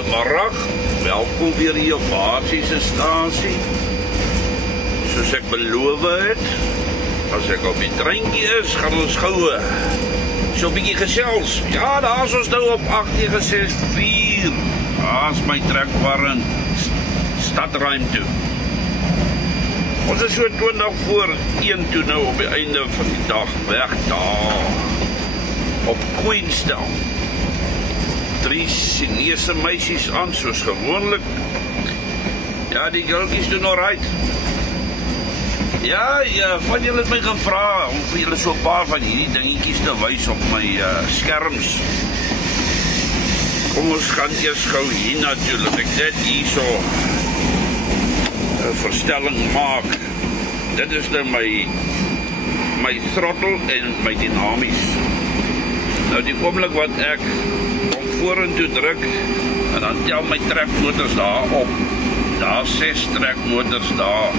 Goeiemiddag, welkom weer hier op Basiese Stasie. Soos ek beloof het, as ek op die treintjie is, gaan ons gou so 'n bietjie gesels. Ja, daar is ons nou op 864. Daar is my trekwarrant stadruim toe. Ons is so 20 voor 1 toe nou op die einde van die dag weg daar op Queenstown. 3 Chinese meisies aan, soos gewoonlik. Ja, die girltjies doen alright. Ja, van julle het my gevra om vir julle so 'n paar van hierdie dingetjies te wys op my skerms. Kom ons gaan eers gou hier natuurlijk. Ek net hier so 'n verstelling maak. Dit is nou my throttle en my dinamies. Nou die oomblik wat ek om vorentoe druk en dan tel my trekmotors daar op. Daar 6 trekmotors daar.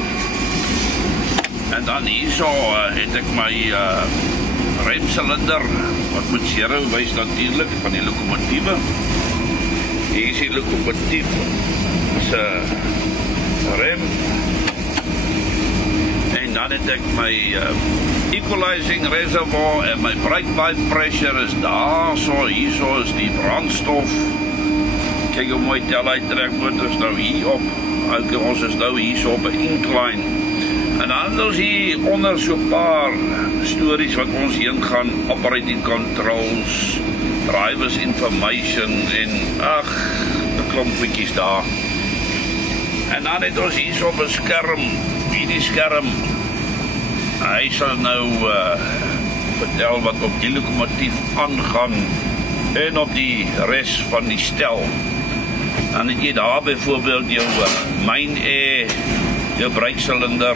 En dan hierso het ek my remsilinder wat met zero wys natuurlik van die lokomotiewe. Hier is die lokomotief se rem. En dan het ek my equalizing reservoir en my brake pipe pressure is daar. So hierso is die brandstof. Kyk hoe mooi tel hy trekmotors nou hier op. Ons is nou hierso op 'n incline. En dan is hier onder so 'n paar stories wat ons heen gaan, operating controls, drivers information en 'n klomp goedjies daar. En dan het ons hier so op 'n skerm, hierdie skerm. Hy sal nou vertel wat op die lokomotief aangaan en op die res van die stel. Dan het jy daar byvoorbeeld jou main air, jou breeksilinder.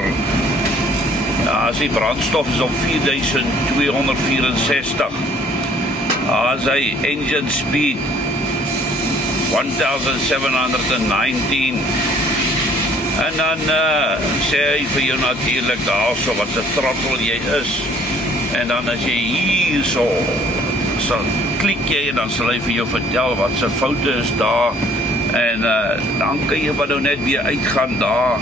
Ja, as die brandstof is op 4264. As hy engine speed 1719. En dan sê hy vir jou natuurlik daar so wat se throttle jy is. En dan as jy hier so klik jy en dan sal hy vir jou vertel wat se foute is daar. En dan kan jy wat nou net weer uitgaan daar.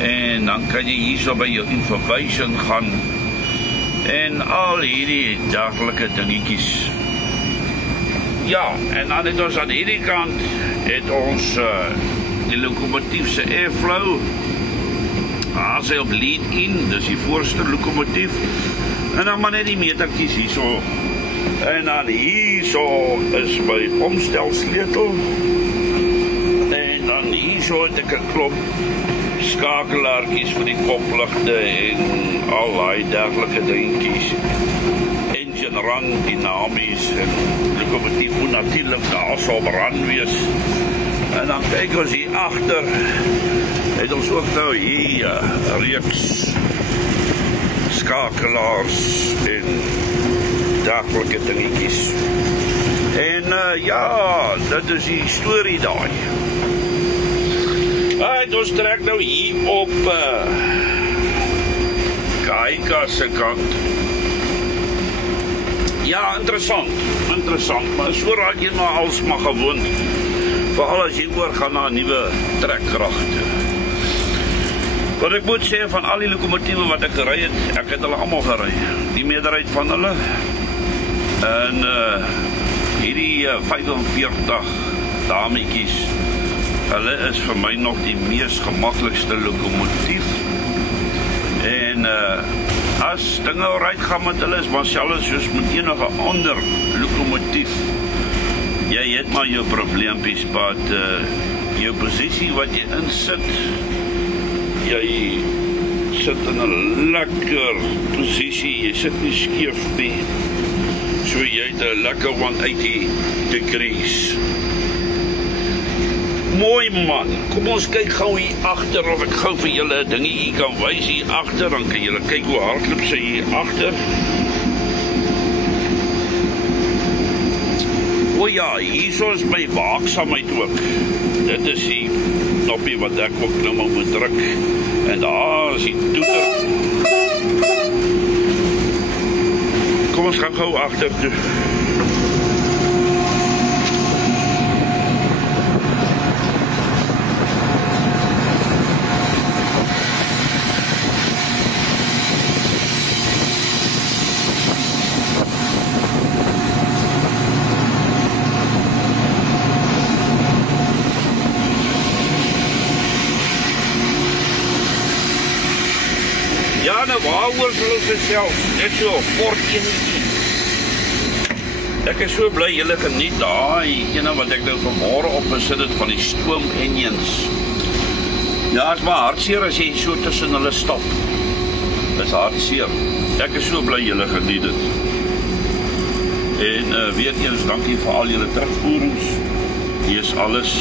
En dan kan jy hierso by jou information gaan. En al hierdie daglike dingetjies. Ja, en dan het ons aan hierdie kant het ons die lokomotief se airflow. Daar is hy op lead in, dis die voorste lokomotief. En dan maar net die metertjies hierso. En dan hierso is my omstelsleutel. En dan hierso het ek 'n klop skakelaartjies vir die kopligte en al daai dergelike dingetjies. Engine run, dinamies en lokomotief moet natuurlik daar so op run wees. En dan kyk ons hier agter, het ons ook nou hier reeks skakelaars en dergelike dingetjies. En ja, dit is die storie daai. Ons trek nou hier op Kaika se kant. Ja, interessant, maar so raak jy maar als maar gewoond. Veral as jy oorgaan na 'n nuwe trekkragte. Wat ek moet sê van al die lokomotiewe wat ek gery het, ek het hulle almal gery. Die meerderheid van hulle. En hierdie 45 dametjies, hulle is vir my nog die mees gemaklikste lokomotief. En as dinge alright gaan met hulle, is maar selfs soos met enige ander lokomotief. Jy het maar jou probleempies, maar jou posisie wat jy insit, jy sit in 'n lekker posisie, jy sit nie skeef nie. So jy het 'n lekker 180 degrees. Mooi man, kom ons kyk gou hier agter of ek gou vir julle 'n dingie hier kan wys hier agter, dan kan julle kyk hoe hardloop sy hier agter. O ja, hierso is my waaksaamheid ook. Dit is die knoppie wat ek ook nou maar moet druk. En daar is die toeter. Kom ons gaan gou agter toe. Ja, nou waaroor sal ons gesels? Net so 'n kort enetjie. Ek is so bly julle geniet daai ene wat ek nou vanmôre opgesit het van die stoom onions. Ja, is maar hartseer as jy so tussen hulle stap. Is hartseer. Ek is so bly julle geniet dit. En weer eens dankie vir al julle terugvoerings. Hier is alles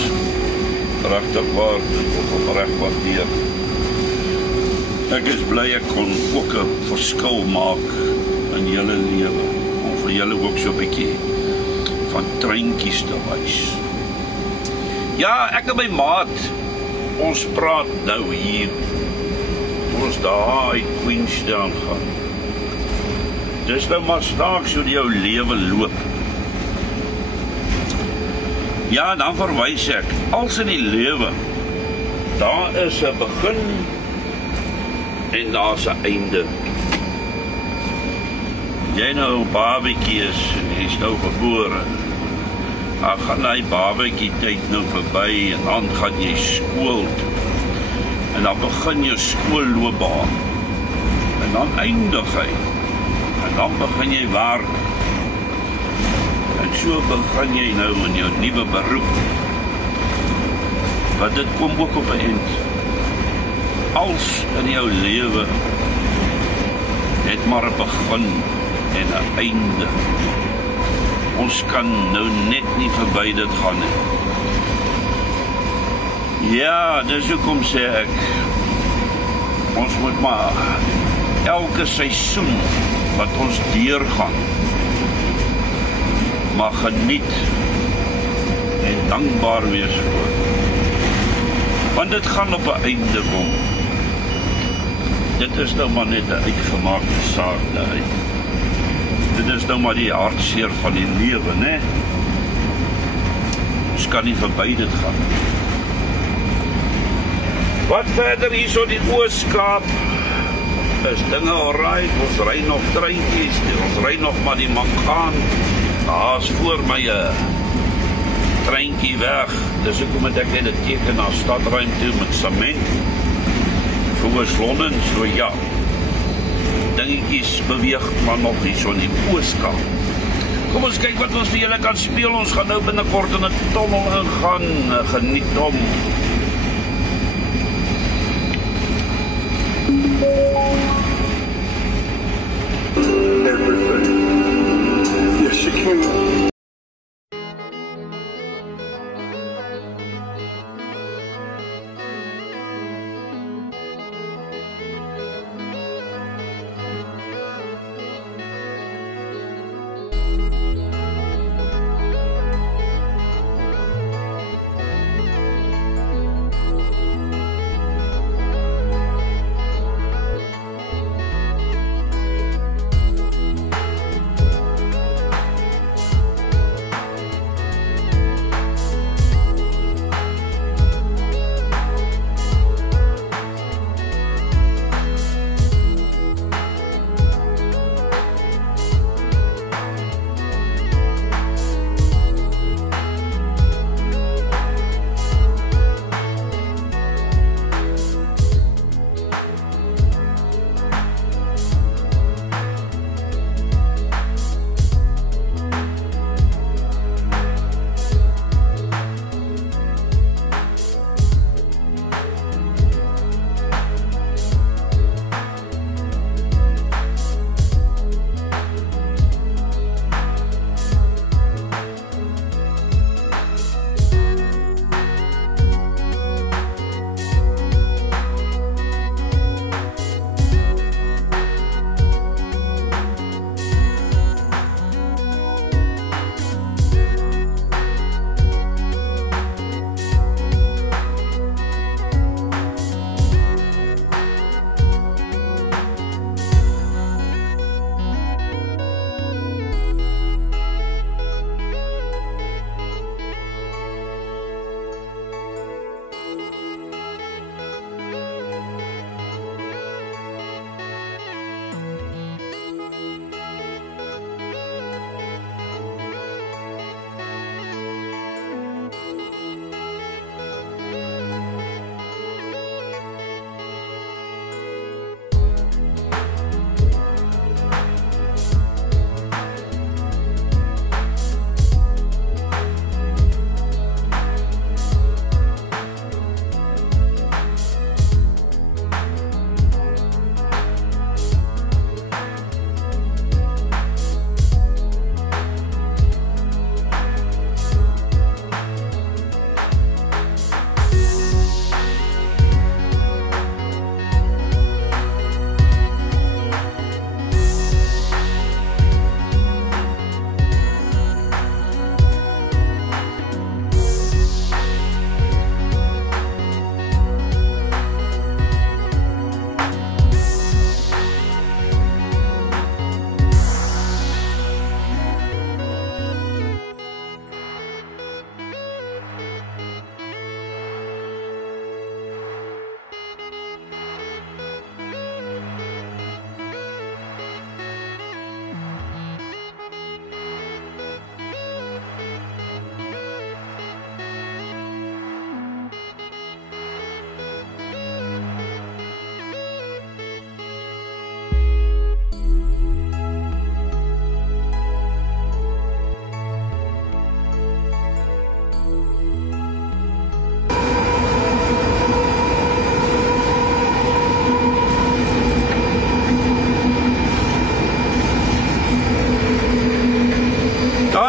regtig waar opreg waardeer. Ek is bly ek kon ook 'n verskil maak in julle lewe. Om vir julle ook so 'n bietjie van treintjies te wys. Ja, ek en my maat, ons praat nou hier. Ons daar uit Queenstown gaan. Dis nou maar snaaks hoe jou lewe loop. Ja, dan verwys ek, als in die lewe, daar is 'n begin en daar's 'n einde. Jy nou 'n babatjie is, hy's nou gebore. Dan gaan hy babatjie tyd nou verby en dan gaan jy skool toe. En dan begin jou skoolloopbaan. En dan eindig hy. En dan begin jy werk. En so begin jy nou in jou nuwe beroep. Want dit kom ook op 'n eind. Als in jou lewe het maar 'n begin en 'n einde. Ons kan nou net nie verby dit gaan nie. Ja, dis hoekom sê ek, ons moet maar elke seisoen wat ons deurgaan, maar geniet en dankbaar wees voor. Want dit gaan op 'n einde kom. Dit is nou maar net 'n uitgemaakte saak daai. Dit is nou maar die hartseer van die lewe, né? Ons kan nie verby dit gaan. Wat verder hier so die Oos-Kaap, is dinge alright, ons ry nog treintjies, ons ry nog maar die Mangaan, daar is voor my 'n treintjie weg, dis hoekom het ek net 'n teken na stadruim toe met sement, vir Oos-London, so ja, dingetjies beweeg maar nog hier so in die Oos-Kaap. Kom ons kyk wat ons vir julle kan speel, ons gaan nou binnekort in 'n tunnel ingaan, geniet hom. Everything. Yes, you can.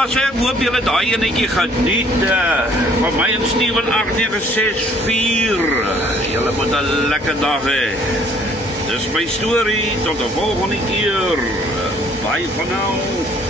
so ek hoop julle daai enetjie geniet. Van my en Steven 8964. Julle moet 'n lekker dag hê. Dis my storie, tot 'n volgende keer. Bye for now.